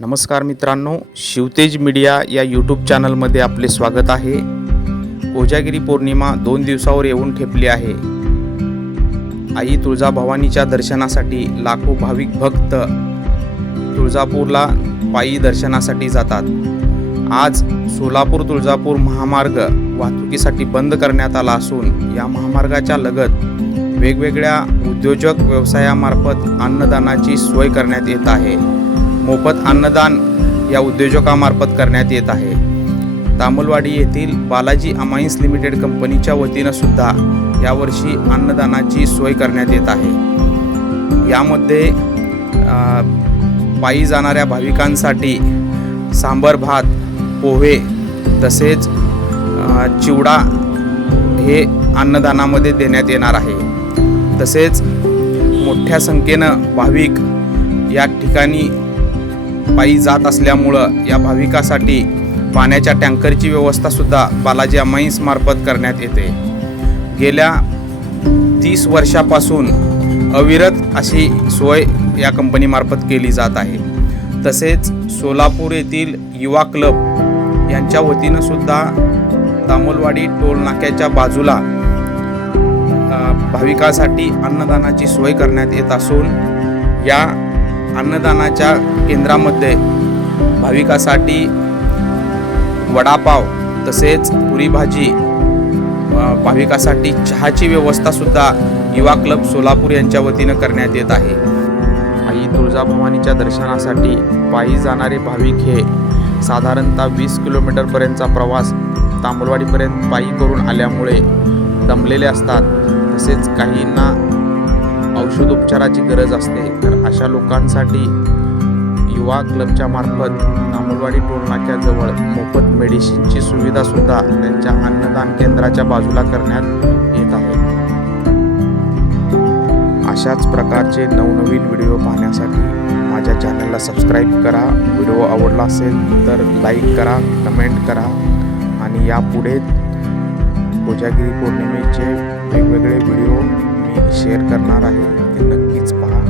नमस्कार मित्रांनो शिवतेज मीडिया या यूट्यूब चॅनलमध्ये आपले स्वागत आहे. कोजागिरी पौर्णिमा दोन दिवसावर येऊन ठेपली आहे. आई तुळजाभवानीच्या दर्शनासाठी लाखो भाविक भक्त तुळजापूरला पायी दर्शनासाठी जातात. आज सोलापूर तुळजापूर महामार्ग वाहतुकीसाठी बंद करण्यात आला असून या महामार्गाच्या लगत वेगवेगळ्या उद्योजक व्यवसायामार्फत अन्नदानाची सोय करण्यात येत आहे. मोफत अन्नदान या उद्योजकामार्फत करण्यात येत आहे. तामलवाडी येथील बालाजी अमाईन्स लिमिटेड कंपनीच्या वतीनं सुद्धा यावर्षी अन्नदानाची सोय करण्यात येत आहे. यामध्ये पायी जाणाऱ्या भाविकांसाठी सांबर भात पोहे तसेच चिवडा हे अन्नदानामध्ये देण्यात येणार आहे. तसेच मोठ्या संख्येनं भाविक या ठिकाणी पायी जात असल्यामुळं या भाविकासाठी पाण्याच्या टँकरची व्यवस्थासुद्धा बालाजी अमाईन्समार्फत करण्यात येते. गेल्या तीस वर्षापासून अविरत अशी सोय या कंपनीमार्फत केली जात आहे. तसेच सोलापूर येथील युवा क्लब यांच्या वतीनं सुद्धा टोलनाक्याच्या बाजूला भाविकासाठी अन्नदानाची सोय करण्यात येत असून या अन्नदानाच्या केंद्रामध्ये भाविकासाठी वडापाव तसेच पुरी भाजी भाविकासाठी चहाची व्यवस्थासुद्धा युवा क्लब सोलापूर यांच्या वतीनं करण्यात येत आहे. आई तुळजाभवानीच्या दर्शनासाठी पायी जाणारे भाविक हे साधारणतः वीस किलोमीटरपर्यंतचा प्रवास तांबरवाडीपर्यंत पायी करून आल्यामुळे दमलेले असतात. तसेच काहींना औषधोपचाराची गरज असते. तर अशा लोकांसाठी युवा क्लबच्या मार्फत नामलवाडी टोलनाक्याजवळ मोफत मेडिसिनची सुविधासुद्धा त्यांच्या अन्नदान केंद्राच्या बाजूला करण्यात येत आहे. अशाच प्रकारचे नवनवीन व्हिडिओ पाहण्यासाठी माझ्या चॅनलला सबस्क्राईब करा. व्हिडिओ आवडला असेल तर लाईक करा कमेंट करा आणि यापुढे कोजागिरी पौर्णिमेचे वेगवेगळे व्हिडिओ मी शेअर करणार आहे ते नक्कीच पहा.